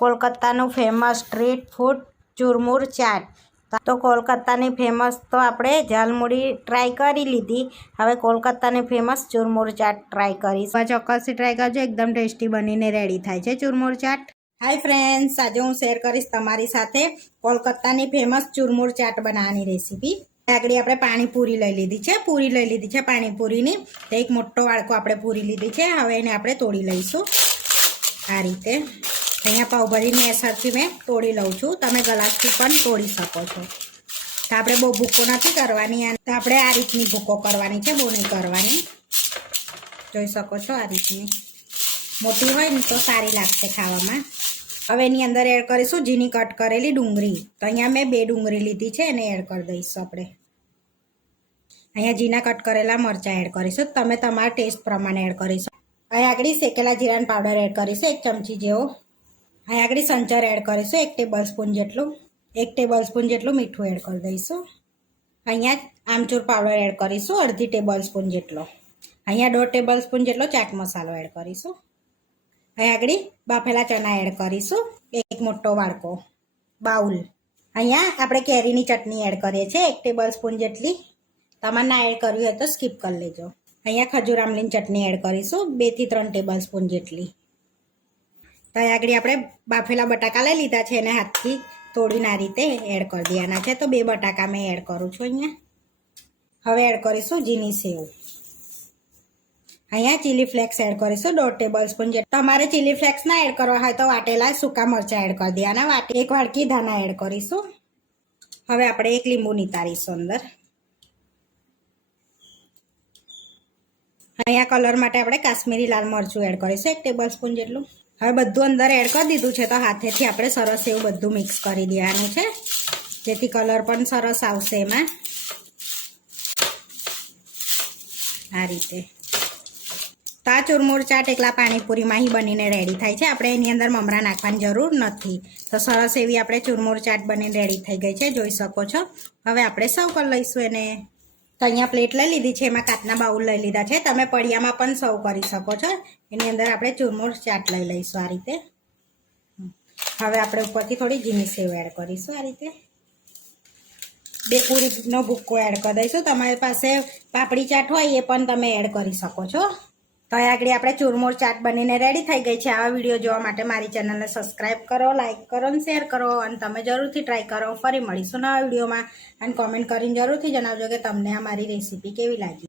કોલકાતાનું famous street food ચુરમુર chaat. તો કોલકાતાની famous તો આપણે ઝાલમુડી ટ્રાય કરી લીધી. હવે કોલકાતાની ફેમસ ચુરમુર ચાટ ટ્રાય કરીશ. ચોક્કસથી ટ્રાય કરજો, એકદમ ટેસ્ટી બનીને રેડી થાય છે ચુરમુર ચાટ. હાય ફ્રેન્ડ્સ, આજે હું શેર કરીશ તમારી સાથે કોલકાતાની ફેમસ ચુરમુર ચાટ બનાવવાની રેસીપી. આગળ આપણે પાણીપુરી લઈ લીધી છે, પૂરી લઈ લીધી છે પાણીપુરીની. એક મોટો વાડકો આપણે પૂરી લીધી છે. હવે એને આપણે તોડી લઈશું આ રીતે. અહીંયા પાઉંભાજીની મેસરથી મેં તોડી લઉં છું, તમે ગ્લાસથી પણ તોડી શકો છો. તો આપણે બહુ ભૂકો નથી કરવાની, તો આપણે આ રીતની ભૂકો કરવાની છે, બહુ નહીં કરવાની. જોઈ શકો છો આ રીતની. મોટી હોય ને તો સારી લાગશે ખાવામાં. હવે એની અંદર એડ કરીશું ઝીણી કટ કરેલી ડુંગળી. તો અહીંયા મેં 2 ડુંગળી લીધી છે, એને એડ કરી દઈશું આપણે. અહીંયા ઝીણા કટ કરેલા મરચાં એડ કરીશું, તમે તમારા ટેસ્ટ પ્રમાણે એડ કરીશું. અહીંયા આગળ શેકેલા જીરાનો પાવડર એડ કરીશું 1 ચમચી જેવો. અહીંયા આગળ સંચર એડ કરીશું 1 ટેબલ સ્પૂન જેટલું. 1 ટેબલ સ્પૂન જેટલું મીઠું એડ કરી દઈશું. અહીંયા આમચૂર પાવડર એડ કરીશું અડધી ટેબલ સ્પૂન જેટલો. અહીંયા 1.5 ટેબલ સ્પૂન જેટલો ચાટ મસાલો એડ કરીશું. અહીંયા આગળ બાફેલા ચણા એડ કરીશું 1 મોટો વાડકો બાઉલ. અહીંયા આપણે કેરીની ચટણી એડ કરીએ છીએ 1 ટેબલ સ્પૂન જેટલી. તમારે ના એડ કરવી હોય તો સ્કીપ કરી લેજો. અહીંયા ખજૂર આમલીની ચટણી એડ કરીશું 2 થી 3 ટેબલ સ્પૂન જેટલી. તો આગળ આપણે બાફેલા બટાકા લઈ લીધા છે, એને હાથથી તોડીને આ રીતે એડ કરી દેવાના છે. તો 2 બટાકા મેં એડ કરું છું અહીંયા. હવે એડ કરીશું ઝીણી સેવ. અહીંયા ચીલી ફ્લેક્સ એડ કરીશું 1.5 ટેબલ સ્પૂન જેટલું. તમારે ચીલી ફ્લેક્સ ના એડ કરવા હોય તો વાટેલા સૂકા મરચાં એડ કરી દેવાના. 1 વાડકી ધાણા એડ કરીશું. હવે આપણે 1 લીંબુ નીતારીશું અંદર. અહીંયા કલર માટે આપણે કાશ્મીરી લાલ મરચું એડ કરીશું 1 ટેબલ સ્પૂન જેટલું. હવે બધું અંદર એડ કરી દીધું છે, તો હાથેથી આપણે સરસ એવું બધું મિક્સ કરી દેવાનું છે, જેથી કલર પણ સરસ આવશે એમાં. આ રીતે. તો આ ચુરમુર ચાટ એકલા પાણીપુરીમાં જ બનીને રેડી થાય છે. આપણે એની અંદર મમરા નાખવાની જરૂર નથી. તો સરસ એવી આપણે ચુરમુર ચાટ બનીને રેડી થઈ ગઈ છે, જોઈ શકો છો. હવે આપણે સર્વ કરી લઈશું એને. તો અહીંયા પ્લેટ લઈ લીધી છે, એમાં કાચના બાઉલ લઈ લીધા છે. તમે પડિયામાં પણ સર્વ કરી શકો છો. એની અંદર આપણે ચુરમુર ચાટ લઈ લઈશું આ રીતે. હવે આપણે ઉપરથી થોડી ઝીણી સેવ એડ કરીશું આ રીતે. 2 પૂરીનો ભૂક્કો એડ કરી દઈશું. તમારી પાસે પાપડી ચાટ હોય એ પણ તમે એડ કરી શકો છો. તો આગળ આપણે ચુરમુર ચાટ બનીને રેડી થઈ ગઈ છે. આવા વિડીયો જોવા માટે મારી ચેનલને સબસ્ક્રાઈબ કરો, લાઇક કરો અને શેર કરો. અને તમે જરૂરથી ટ્રાય કરો. ફરી મળીશું નવા વિડીયોમાં. અને કોમેન્ટ કરીને જરૂરથી જણાવજો કે તમને આ મારી રેસીપી કેવી લાગી.